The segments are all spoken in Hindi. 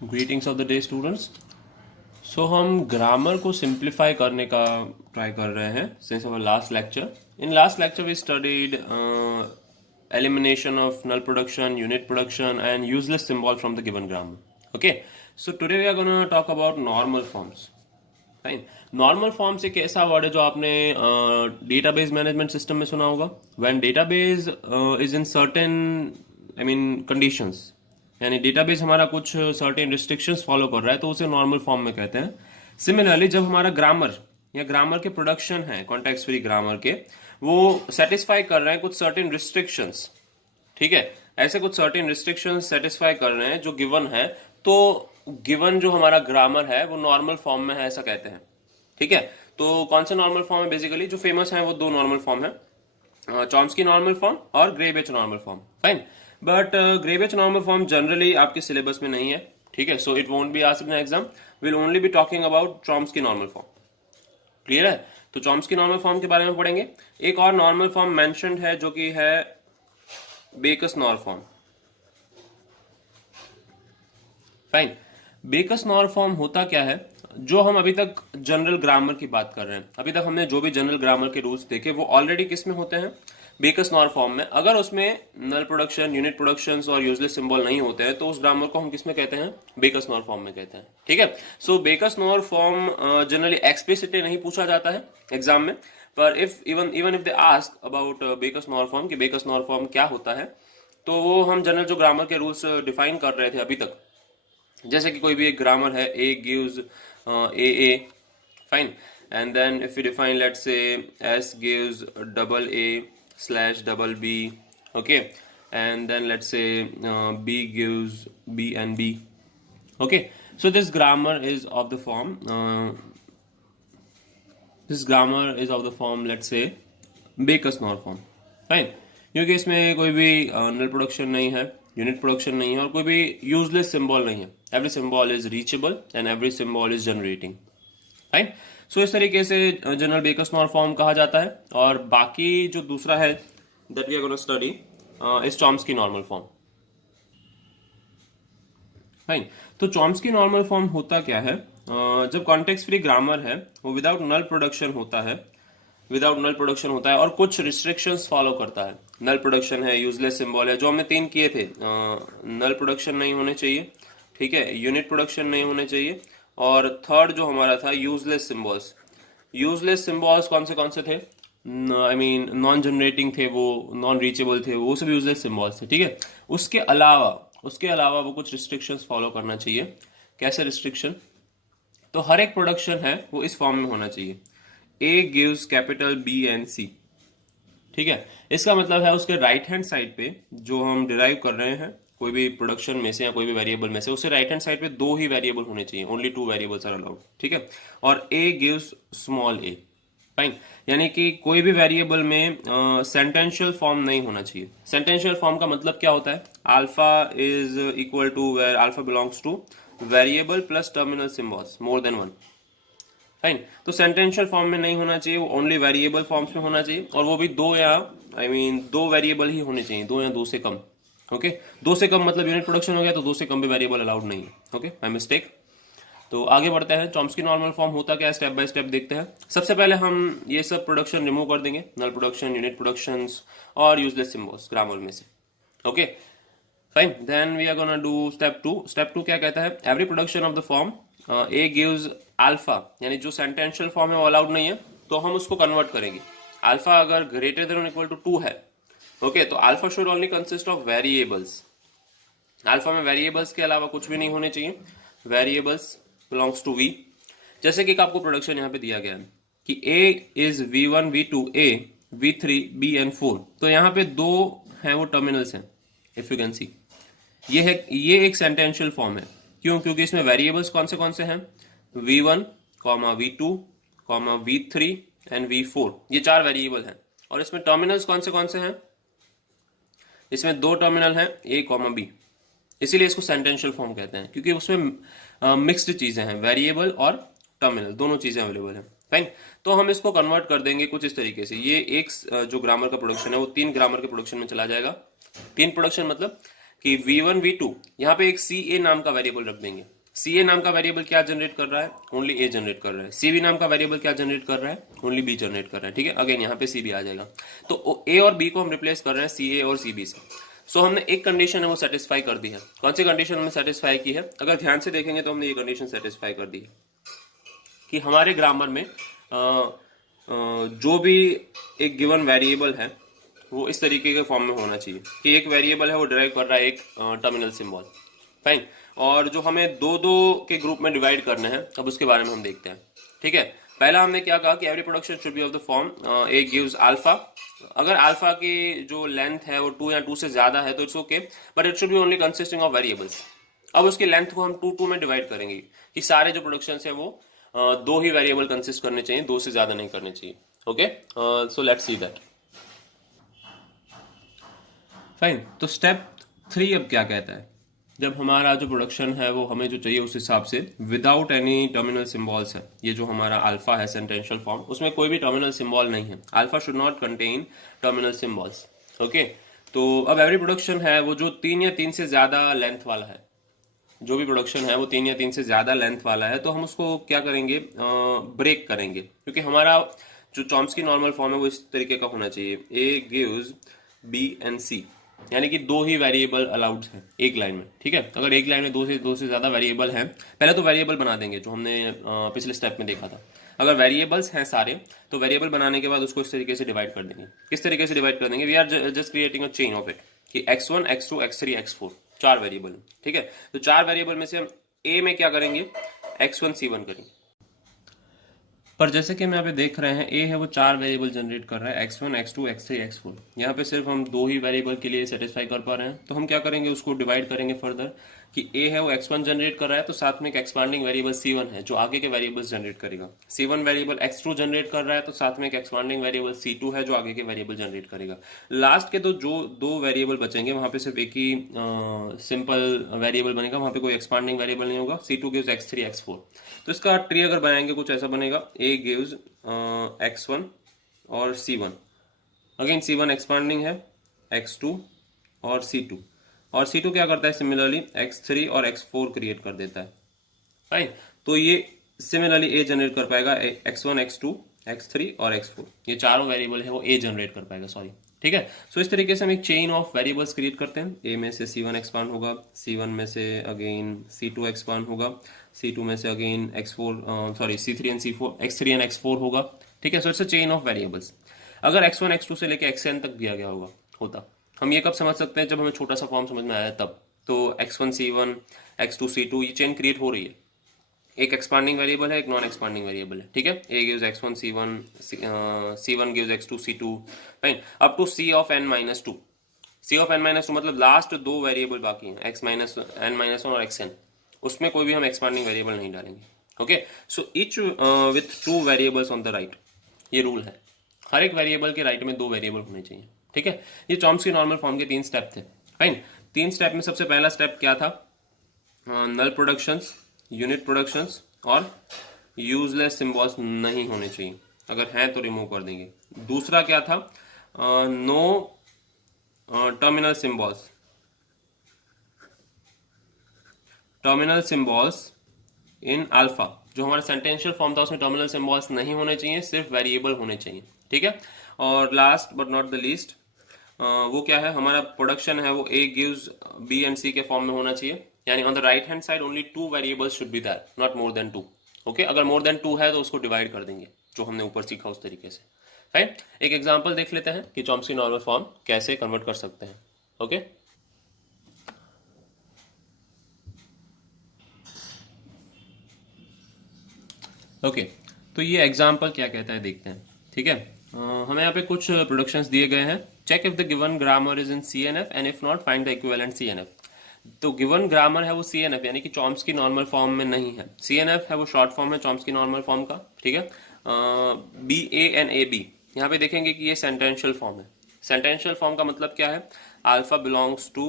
Greetings of the day students. So हम ग्रामर को सिंप्लीफाई करने का ट्राई कर रहे हैं since our last lecture. In last lecture we studied elimination of null production, unit production and useless symbol from the given grammar. Okay, so today we are going to talk about normal forms. Fine. Normal forms एक ऐसा वर्ड है जो आपने डेटाबेस मैनेजमेंट सिस्टम में सुना होगा। When database is in certain conditions, यानी डेटाबेस हमारा कुछ सर्टेन रिस्ट्रिक्शंस फॉलो कर रहा है तो उसे नॉर्मल फॉर्म में कहते हैं। सिमिलरली जब हमारा ग्रामर या ग्रामर के प्रोडक्शन है, कॉन्टेक्स्ट फ्री ग्रामर के, वो सेटिस्फाई कर रहे हैं कुछ सर्टेन रिस्ट्रिक्शंस, ठीक है, ऐसे कुछ सर्टेन रिस्ट्रिक्शंस सेटिस्फाई कर रहे हैं जो गिवन है, तो गिवन जो हमारा ग्रामर है वो नॉर्मल फॉर्म में है ऐसा कहते हैं। ठीक है, तो कौन से नॉर्मल फॉर्म है? बेसिकली जो फेमस है वो दो नॉर्मल फॉर्म है, चॉम्स्की नॉर्मल फॉर्म और Greibach normal form. Fine, but Greibach normal form generally आपके सिलेबस में नहीं है। ठीक है, so it won't be asked in exam. Will only be talking about Chomsky normal form. Clear है? तो चॉम्स्की नॉर्मल फॉर्म के बारे में पढ़ेंगे। एक और नॉर्मल फॉर्म मेंशन्ड है जो कि है Backus Naur form. Fine, Backus Naur form होता क्या है? जो हम अभी तक जनरल ग्रामर की बात कर रहे हैं, अभी तक हमने जो भी जनरल ग्रामर के रूल्स देखे वो ऑलरेडी किस में होते हैं? बेकस नॉर फॉर्म में। अगर उसमें नल प्रोडक्शन, यूनिट प्रोडक्शंस और यूजलेस सिंबल नहीं होते हैं तो उस ग्रामर को हम किस में कहते हैं? बेकस नॉर फॉर्म में कहते हैं। ठीक है, so Backus Naur form generally explicitly नहीं पूछा जाता है एग्जाम में, पर if even if they ask about Backus Naur form कि बेकस नॉर फॉर्म क्या होता है, तो वो हम जनरल जो ग्रामर के रूल्स डिफाइन कर रहे थे अभी तक, जैसे कि कोई भी एक ग्रामर है, A gives A, fine, and then if you define let's say S gives double A slash double B, okay, and then let's say B gives B and B, okay, so this grammar is of the form let's say Backus Naur form. Fine, क्योंकि इसमें कोई भी नल प्रोडक्शन नहीं है, यूनिट प्रोडक्शन नहीं है और कोई भी यूजलेस सिंबल नहीं है। Every symbol is reachable and every symbol is generating. Right, so इस तरीके से जनरल बेकस नॉर फॉर्म कहा जाता है। और बाकी जो दूसरा है that we are gonna study is Chomsky normal form. Fine, तो चॉम्स्की नॉर्मल फॉर्म होता क्या है? जब कॉन्टेक्स्ट फ्री ग्रामर है वो विदाउट नल प्रोडक्शन होता है और कुछ रिस्ट्रिक्शंस फॉलो करता है। नल प्रोडक्शन है, यूजलेस सिंबल है, जो हमने 3 किए थे, नल प्रोडक्शन नहीं होने चाहिए, ठीक है, यूनिट प्रोडक्शन नहीं होने चाहिए, और थर्ड जो हमारा था यूजलेस सिंबल्स। यूजलेस सिंबल्स कौन से थे? नॉन जनरेटिंग थे, वो नॉन रीचेबल थे, वो सब यूजलेस सिंबल्स थे। ठीक है, उसके अलावा वो कुछ रिस्ट्रिक्शंस फॉलो करना चाहिए। कैसे रिस्ट्रिक्शन? तो हर एक प्रोडक्शन है वो इस फॉर्म में होना चाहिए, A gives capital B and C. ठीक है, इसका मतलब है उसके राइट हैंड साइड पे जो हम डिराइव कर रहे हैं कोई भी प्रोडक्शन में से या कोई भी वेरिएबल में से, उससे राइट हैंड साइड पे 2 ही वेरिएबल होने चाहिए, ओनली 2 वेरिएबल्स आर अलाउड। ठीक है, और A gives small A. Fine, यानी कि कोई भी वेरिएबल में सेंटेंशियल फॉर्म नहीं होना चाहिए। सेंटेंशियल फॉर्म का मतलब क्या होता है? Alpha is equal to where alpha belongs to variable plus terminal symbols more than 1। Fine, तो सेंटेंशियल फॉर्म में नहीं होना चाहिए, वो ओनली वेरिएबल फॉर्म्स में होना चाहिए, और वो भी 2 वेरिएबल ही होने चाहिए, 2 या 2 से कम। ओके, 2 से कम मतलब यूनिट प्रोडक्शन हो गया, तो 2 से कम भी वेरिएबल अलाउड नहीं है। Okay, my mistake. तो आगे बढ़ते हैं, चॉम्स्की नॉर्मल फॉर्म होता क्या है, स्टेप बाय स्टेप देखते हैं। सबसे पहले हम ये सब प्रोडक्शन रिमूव कर देंगे, नल प्रोडक्शन, यूनिट प्रोडक्शंस और यूजलेस सिंबल्स ग्रामर में से। Okay, fine, then we are gonna do step 2। Step 2 क्या कहता है? Every production of the form A gives alpha, यानी जो सेंटेंशियल फॉर्म है वो अलाउड नहीं है, तो हम उसको कन्वर्ट करेंगे। अल्फा अगर ग्रेटर देन इक्वल टू 2 है, ओके, तो alpha should only consist of variables. Alpha में वेरिएबल्स के अलावा कुछ भी नहीं होने चाहिए। Variables belongs to V. जैसे कि आपको प्रोडक्शन यहाँ पे दिया गया है कि A is V1 V2 A V3 B and 4, तो यहाँ पे 2 हैं वो टर्मिनल्स हैं, इफ यू कैन सी। ये एक सेंटेंशियल फॉर्म है। क्यों? क्योंकि इसमें वेरिएबल्स कौन से हैं? V1, V2, V3 and V4, ये 4 वेरिएबल हैं। और इसमें टर्मिनल्स कौन से हैं? इसमें 2 टर्मिनल हैं, A, B। इसीलिए इसको सेंटेंशियल फॉर्म कहते हैं, क्योंकि उसमें मिक्स्ड चीजें हैं, वेरिएबल और टर्मिनल दोनों चीजें अवेलेबल हैं। फाइन, तो हम इसको कन्वर्ट कर देंगे कुछ इस तरीके से। ये एक जो ग्रामर का प्रोडक्शन है वो 3 ग्रामर के प्रोडक्शन में चला जाएगा। 3 प्रोडक्शन मतलब कि V1 V2 यहाँ पे एक CA नाम का वेरिएबल रख देंगे। CA नाम का वेरिएबल क्या जनरेट कर रहा है? ओनली A जनरेट कर रहा है। CV नाम का वेरिएबल क्या जनरेट कर रहा है? ओनली B जनरेट कर रहा है। ठीक है, अगेन यहाँ पे CB आ जाएगा। तो A और B को हम रिप्लेस कर रहे हैं CA और CB से। सो हमने एक कंडीशन है वो सेटिस्फाई कर दी है। कौन सी कंडीशन हमने सेटिस्फाई की है? अगर ध्यान से देखेंगे तो हमने ये कंडीशन सेटिस्फाई कर दी है कि हमारे ग्रामर में जो भी एक गिवन वेरिएबल है वो इस तरीके के फॉर्म में होना चाहिए कि एक वेरिएबल है वो डिराइव कर रहा है एक टर्मिनल सिंबल। फाइन। और जो हमें दो दो के ग्रुप में डिवाइड करने हैं, अब उसके बारे में हम देखते हैं। ठीक है, पहला हमने क्या कहा कि every production should be of the form A gives alpha. अगर अल्फा की जो लेंथ है वो 2 या 2 से ज्यादा है तो it's okay, but it should be only consisting of variables. अब उसकी लेंथ को हम 2 में डिवाइड करेंगे कि सारे जो प्रोडक्शन है वो दो ही वेरिएबल कंसिस्ट करने चाहिए, दो से ज्यादा नहीं करने चाहिए। Okay, so let's see that. Fine. तो स्टेप 3 अब क्या कहता है? जब हमारा जो प्रोडक्शन है वो हमें जो चाहिए उस हिसाब से विदाउट एनी टर्मिनल सिंबल्स है, ये जो हमारा अल्फा है सेंटेंशियल फॉर्म, उसमें कोई भी टर्मिनल सिंबल नहीं है। Alpha should not contain terminal symbols. Okay, तो अब एवरी प्रोडक्शन है वो जो 3 या 3 से ज्यादा लेंथ वाला है, जो भी प्रोडक्शन है वो 3 या 3 से ज्यादा लेंथ वाला है, तो हम उसको क्या करेंगे? ब्रेक करेंगे, क्योंकि हमारा जो चॉम्स्की नॉर्मल फॉर्म है वो इस तरीके का होना चाहिए। ए गिव्स बी एंड सी, यानी कि दो ही वेरिएबल अलाउड है एक लाइन में। ठीक है, अगर एक लाइन में दो से ज्यादा वेरिएबल हैं, पहले तो वेरिएबल बना देंगे जो हमने पिछले स्टेप में देखा था। अगर वेरिएबल्स हैं सारे तो वेरिएबल बनाने के बाद उसको इस तरीके से डिवाइड कर देंगे। किस तरीके से डिवाइड कर देंगे? We are just creating a chain of it कि x1 x2 x3 x4 चार वेरिएबल। ठीक है, तो चार वेरिएबल में से हम a में क्या करेंगे? x1 c1 करेंगे। पर जैसे कि हम यहाँ पे देख रहे हैं a है वो चार वेरिएबल जनरेट कर रहा है, x1 x2 x3 x4। यहाँ पे सिर्फ हम दो ही वेरिएबल के लिए सेटिस्फाई कर पा रहे हैं, तो हम क्या करेंगे? उसको डिवाइड करेंगे फर्दर कि a है वो x1 जनरेट कर रहा है, तो साथ में एक एक्सपांडिंग वेरिएबल c1 है जो आगे के वेरिएबल्स जनरेट करेगा। c1 वेरिएबल x2 जनरेट कर रहा है, तो साथ में एक एक्सपांडिंग वेरिएबल c2 है जो आगे के वेरिएबल जनरेट करेगा। लास्ट के तो जो दो वेरिएबल बचेंगे वहां पे सिर्फ एक ही सिंपल वेरिएबल बनेगा, वहां पे कोई एक्सपांडिंग वेरिएबल नहीं होगा। c2 gives x3 x4। तो इसका ट्री अगर बनाएंगे कुछ ऐसा बनेगा, a गिव्स x1 और c1। अगेन c1 एक्सपांडिंग है, x2 और c2, और c2 क्या करता है? सिमिलरली x3 और x4 क्रिएट कर देता है। राइट, तो ये सिमिलरली a जनरेट कर पाएगा, x1 x2 x3 और x4, ये चारों वेरिएबल है वो a जनरेट कर पाएगा। सॉरी, ठीक है। सो इस तरीके से हम एक चेन ऑफ वेरिएबल्स क्रिएट करते हैं। a में से c1 एक्सपांड होगा, c1 में से अगेन c2 एक्सपांड होगा, c2 में से again c3 and c4 x3 and x4 होगा। ठीक है, so it's a chain of variables. अगर x1 x2 से लेके xn तक दिया गया होता, हम ये कब समझ सकते हैं? जब हमें छोटा सा फॉर्म समझ में आया तब। तो x1 c1 x2 c2 ये चेन क्रिएट हो रही है। एक एक्सपांडिंग वेरिएबल है, एक नॉन एक्सपांडिंग वेरिएबल है। ठीक है, a gives x1 c1, c1 gives x2 c2, fine, up to c of n minus 2। c of n minus 2 मतलब लास्ट दो वेरिएबल बाकी हैं, x minus n minus 1 और xn, उसमें कोई भी हम एक्सपांडिंग वेरिएबल नहीं डालेंगे। Okay, so each with two variables on the right, ये रूल है। हर एक वेरिएबल के राइट में दो वेरिएबल होने चाहिए। ठीक है, ये चॉम्स्की नॉर्मल फॉर्म के 3 स्टेप थे। फाइन, 3 स्टेप में सबसे पहला स्टेप क्या था? नल प्रोडक्शंस, यूनिट प्रोडक्शंस और यूजलेस सिंबल्स नहीं होने चाहिए, अगर हैं तो रिमूव कर देंगे। दूसरा क्या था? No terminal symbols, terminal symbols in alpha. जो हमारा सेंटेंशियल फॉर्म था उसमें टर्मिनल सिंबल्स नहीं होने चाहिए, सिर्फ वेरिएबल होने चाहिए। ठीक है, और last but not the least वो क्या है? हमारा प्रोडक्शन है वो a gives b and c के फॉर्म में होना चाहिए, यानी on the right hand side only 2 variables should be there, not more than 2। Okay, अगर मोर देन 2 है तो उसको डिवाइड कर देंगे, जो हमने ऊपर सीखा उस तरीके से। फाइन, एक एग्जांपल देख लेते हैं कि चॉम्स्की नॉर्मल फॉर्म कैसे कन्वर्ट कर सकते हैं। ओके, ओके, तो ये एग्जाम्पल क्या कहता है देखते हैं। ठीक है, हमें यहाँ पे कुछ प्रोडक्शंस दिए गए हैं। Check if the given grammar is in CNF and if not find the equivalent CNF। तो गिवन ग्रामर है वो CNF यानी कि चॉम्स्की नॉर्मल फॉर्म में नहीं है। CNF है वो शॉर्ट फॉर्म है चॉम्स्की नॉर्मल फॉर्म का। ठीक है, BA एंड AB यहाँ पे देखेंगे कि ये सेंटेंशियल फॉर्म है। सेंटेंशियल फॉर्म का मतलब क्या है? Alpha belongs to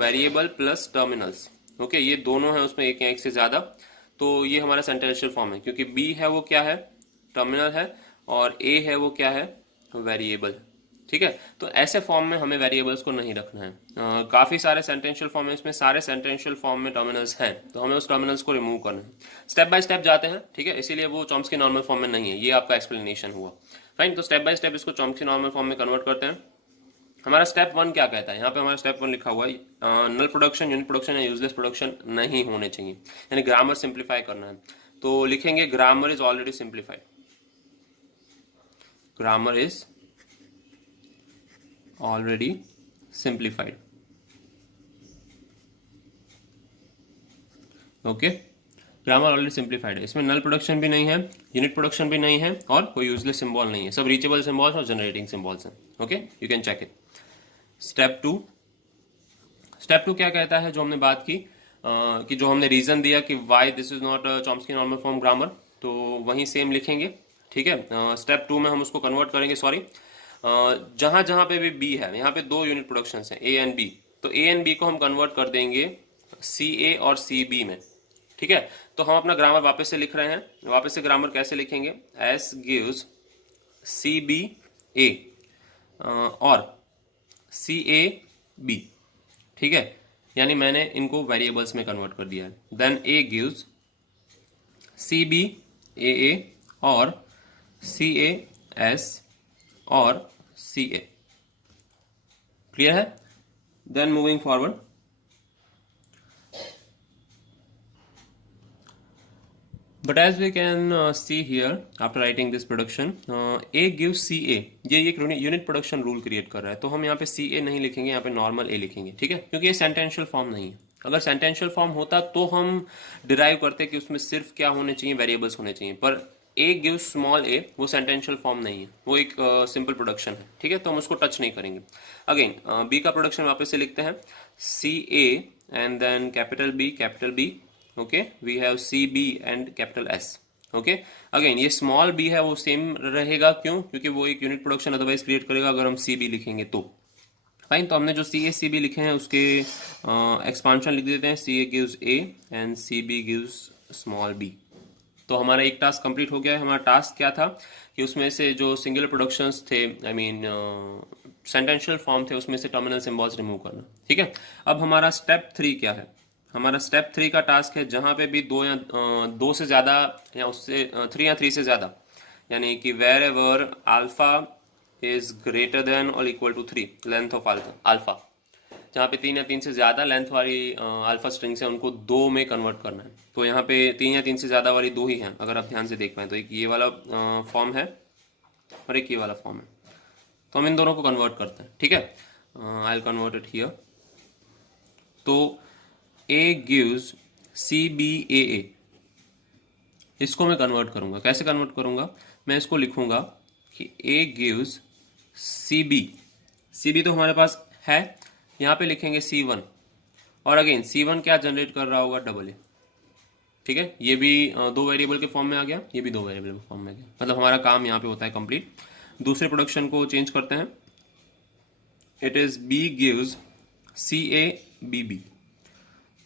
variable plus terminals. Okay, ये दोनों है उसमें एक या एक से ज्यादा, तो ये हमारा सेंटेंशियल फॉर्म है। क्योंकि B है वो क्या है? टर्मिनल है, और A है वो क्या है? वेरिएबल। ठीक है। तो ऐसे फॉर्म में हमें वेरिएबल्स को नहीं रखना है। काफ़ी सारे सेंटेंशियल फॉर्म है, इसमें सारे सेंटेंशियल फॉर्म में टर्मिनल्स हैं, तो हमें उस टर्मिनल्स को रिमूव करना है। स्टेप बाय स्टेप जाते हैं, ठीक है, इसीलिए वो चॉम्स्की नॉर्मल फॉर्म में नहीं है। ये आपका एक्सप्लेनेशन हुआ, फाइन। तो स्टेप बाय स्टेप इसको चॉम्स्की नॉर्मल फॉर्म में कन्वर्ट करते हैं। हमारा स्टेप 1 क्या कहता है, यहाँ पे हमारा स्टेप 1 लिखा हुआ है, नल प्रोडक्शन, यूनिट प्रोडक्शन या यूजलेस प्रोडक्शन नहीं होने चाहिए, यानी ग्रामर सिंप्लीफाई करना है। तो लिखेंगे grammar is already simplified, grammar is already simplified, okay. Grammar already simplified है, इसमें नल प्रोडक्शन भी नहीं है, यूनिट प्रोडक्शन भी नहीं है, और कोई यूजलेस सिंबल नहीं है, सब रीचेबल सिंबल्स और जनरेटिंग सिंबल्स हैं, okay. You can check it. Step 2, step 2 क्या कहता है, जो हमने बात की कि जो हमने रीजन दिया कि why this is not Chomsky normal form grammar, तो वहीं सेम लिखेंगे, ठीक है। स्टेप 2 में हम उसको कन्वर्ट करेंगे, सॉरी, जहां जहां पे भी बी है, यहाँ पे दो यूनिट प्रोडक्शन है ए एंड बी, तो ए एंड बी को हम कन्वर्ट कर देंगे सी ए और सी बी में, ठीक है। तो हम अपना ग्रामर वापस से लिख रहे हैं, वापस से ग्रामर कैसे लिखेंगे, S gives C B A और सी ए बी, ठीक है, यानी मैंने इनको वेरिएबल्स में कन्वर्ट कर दिया है। Then A gives C B A और सी ए एस और सी ए, क्लियर है। Then moving forward, but as we can see here after writing this production, A gives CA, ये एक यूनिट प्रोडक्शन रूल क्रिएट कर रहा है, तो हम यहाँ पे CA नहीं लिखेंगे, यहाँ पे नॉर्मल A लिखेंगे, ठीक है, क्योंकि ये सेंटेंशियल फॉर्म नहीं है। अगर सेंटेंशियल फॉर्म होता तो हम डिराइव करते कि उसमें सिर्फ क्या होने चाहिए, वेरिएबल्स होने चाहिए, पर A gives स्मॉल a वो सेंटेंशियल फॉर्म नहीं है, वो एक सिंपल प्रोडक्शन है, ठीक है, तो हम उसको टच नहीं करेंगे। अगेन B का प्रोडक्शन वापस से लिखते हैं, CA and then capital B, okay, we have C B and capital S, okay. Again ये स्मॉल बी है वो सेम रहेगा, क्यों, क्योंकि वो एक यूनिट प्रोडक्शन अदरवाइज क्रिएट करेगा अगर हम सी बी लिखेंगे तो, फाइन। तो हमने जो सी ए सी बी लिखे हैं उसके एक्सपांशन लिख देते हैं, C A gives A and C B gives small B. तो हमारा एक टास्क कंप्लीट हो गया है। हमारा टास्क क्या था कि उसमें से जो सिंगुलर प्रोडक्शंस थे, आई मीन सेंटेंशियल फॉर्म थे, उसमें से टर्मिनल सिंबल्स रिमूव करना, ठीक है। अब हमारा स्टेप 3 क्या है, हमारा स्टेप 3 का टास्क है, जहां पे भी दो से ज्यादा या उससे 3 या 3 से ज्यादा, यानी कि wherever alpha is greater than और equal to 3 length of alpha, जहाँ पे 3 या 3 से ज्यादा लेंथ वाली अल्फा स्ट्रिंग्स है उनको 2 में कन्वर्ट करना है। तो यहाँ पे 3 या 3 से ज्यादा वाली 2 ही हैं, अगर आप ध्यान से देख पाए तो एक ये वाला फॉर्म है और एक ये वाला फॉर्म है, तो हम इन दोनों को कन्वर्ट करते हैं, ठीक है। I will convert it here. तो A gives CBAA, इसको मैं कन्वर्ट करूंगा, कैसे कन्वर्ट करूंगा, मैं इसको लिखूंगा कि A gives CB तो हमारे पास है, यहाँ पे लिखेंगे C1, और अगेन C1 क्या जनरेट कर रहा होगा, AA, ठीक है। ये भी 2 वेरिएबल के फॉर्म में आ गया, ये भी 2 वेरिएबल के फॉर्म में आ गया, मतलब हमारा काम यहाँ पे होता है कंप्लीट। दूसरे प्रोडक्शन को चेंज करते हैं, it is B gives CABB,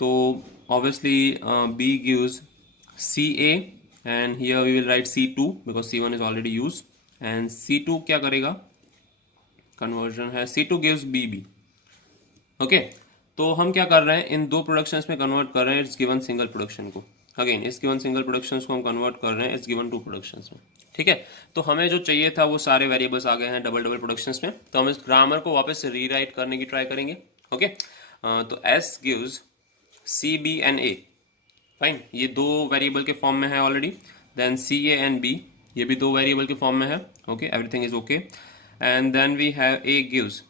तो obviously B gives CA and here we will write C2 because C1 is already used, and C2 क्या करेगा, कन्वर्जन है, C2 gives BB, ओके। तो हम क्या कर रहे हैं, इन 2 प्रोडक्शंस में कन्वर्ट कर रहे हैं इस गिवन सिंगल प्रोडक्शन को, अगेन इस गिवन सिंगल प्रोडक्शंस को हम कन्वर्ट कर रहे हैं इस गिवन 2 प्रोडक्शंस में, ठीक है। तो हमें जो चाहिए था वो सारे वेरिएबल्स आ गए हैं डबल प्रोडक्शंस में, तो हम इस ग्रामर को वापस से रीराइट करने की ट्राई करेंगे, ओके। तो S gives C B and A, fine, ये 2 वेरिएबल के फॉर्म में है already. Then C A and B, ये भी 2 वेरिएबल के फॉर्म में है, okay, everything is okay. And then we have a gives,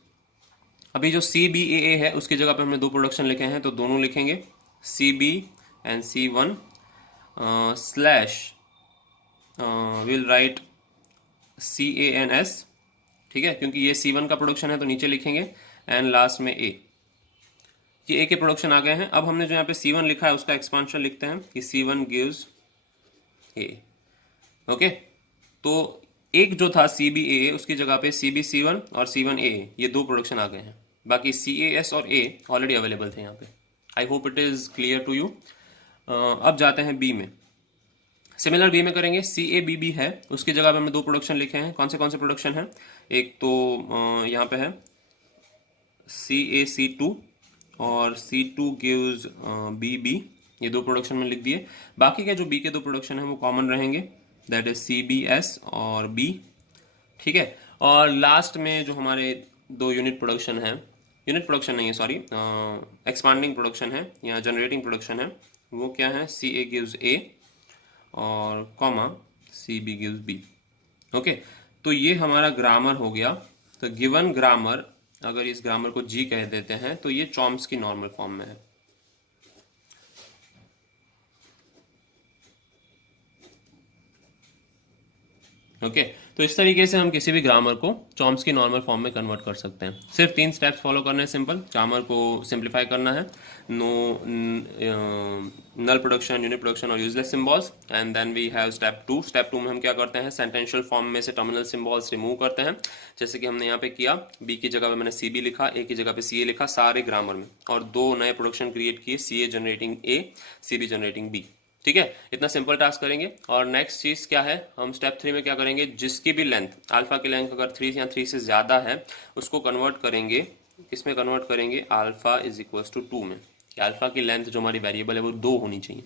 अभी जो सी बी ए है उसकी जगह पे हमने 2 प्रोडक्शन लिखे हैं, तो दोनों लिखेंगे C B and C1 slash will write CA and S, ठीक है, क्योंकि ये C1 का प्रोडक्शन है तो नीचे लिखेंगे, एंड लास्ट में A, ये A के प्रोडक्शन आ गए हैं। अब हमने जो यहाँ पे C1 लिखा है उसका एक्सपांशन लिखते हैं कि C1 गिव्स A, ओके। तो एक जो था CBAA उसकी जगह पे CBC1 और C1AA, ये 2 प्रोडक्शन आ गए हैं, बाकी CAS और A ऑलरेडी अवेलेबल थे यहाँ पे। I hope it is clear to you. अब जाते हैं B में, सिमिलर बी में करेंगे, सी ए बी बी है, उसकी जगह पे हमने दो प्रोडक्शन लिखे हैं। कौन से प्रोडक्शन है? एक तो यहाँ पे है CaC2 और C2 गिव्स BB, ये दो प्रोडक्शन में लिख दिए। बाकी के जो B के दो प्रोडक्शन है वो कॉमन रहेंगे, दैट इज CBS और B, ठीक है। और लास्ट में जो हमारे दो यूनिट प्रोडक्शन है, यूनिट प्रोडक्शन नहीं है सॉरी, एक्सपांडिंग प्रोडक्शन है या जनरेटिंग प्रोडक्शन है, वो क्या है? CA गिव्स A और comma CB gives B। Okay, तो ये हमारा ग्रामर हो गया। तो गिवन ग्रामर, अगर इस ग्रामर को G कह देते हैं तो ये चॉम्स्की नॉर्मल फॉर्म में है। ओके, तो इस तरीके से हम किसी भी ग्रामर को चॉम्स्की नॉर्मल फॉर्म में कन्वर्ट कर सकते हैं। सिर्फ 3 स्टेप्स फॉलो करने हैं सिंपल। ग्रामर को सिंप्लीफाई करना है, no null production, unit production और useless symbols, and then we have step 2। Step 2 में हम क्या करते हैं? सेंटेंशियल फॉर्म में से टर्मिनल सिंबल्स रिमूव करते हैं, जैसे कि हमने यहाँ पे किया। बी की जगह पे मैंने CB लिखा, ए की जगह पे CA लिखा सारे ग्रामर में, और दो नए प्रोडक्शन क्रिएट किए, CA generating A, CB generating B। ठीक है, इतना सिंपल टास्क करेंगे। और नेक्स्ट चीज क्या है, हम स्टेप 3 में क्या करेंगे? जिसकी भी लेंथ, अल्फा की लेंथ अगर 3 या 3 से ज्यादा है, उसको कन्वर्ट करेंगे, किसमें कन्वर्ट करेंगे? अल्फा इज इक्वल टू 2 में। अल्फा की लेंथ जो हमारी वेरिएबल है वो 2 होनी चाहिए,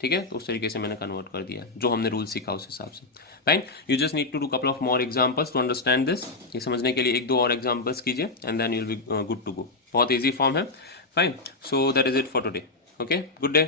ठीक है। तो उस तरीके से मैंने कन्वर्ट कर दिया, जो हमने रूल सीखा उस हिसाब से। Fine, you just need to do couple of more examples to understand this. ये समझने के लिए एक दो और एग्जांपल्स कीजिए, and then you will be good to go. बहुत इजी फॉर्म है। Fine, so that is it for today. Okay, good day.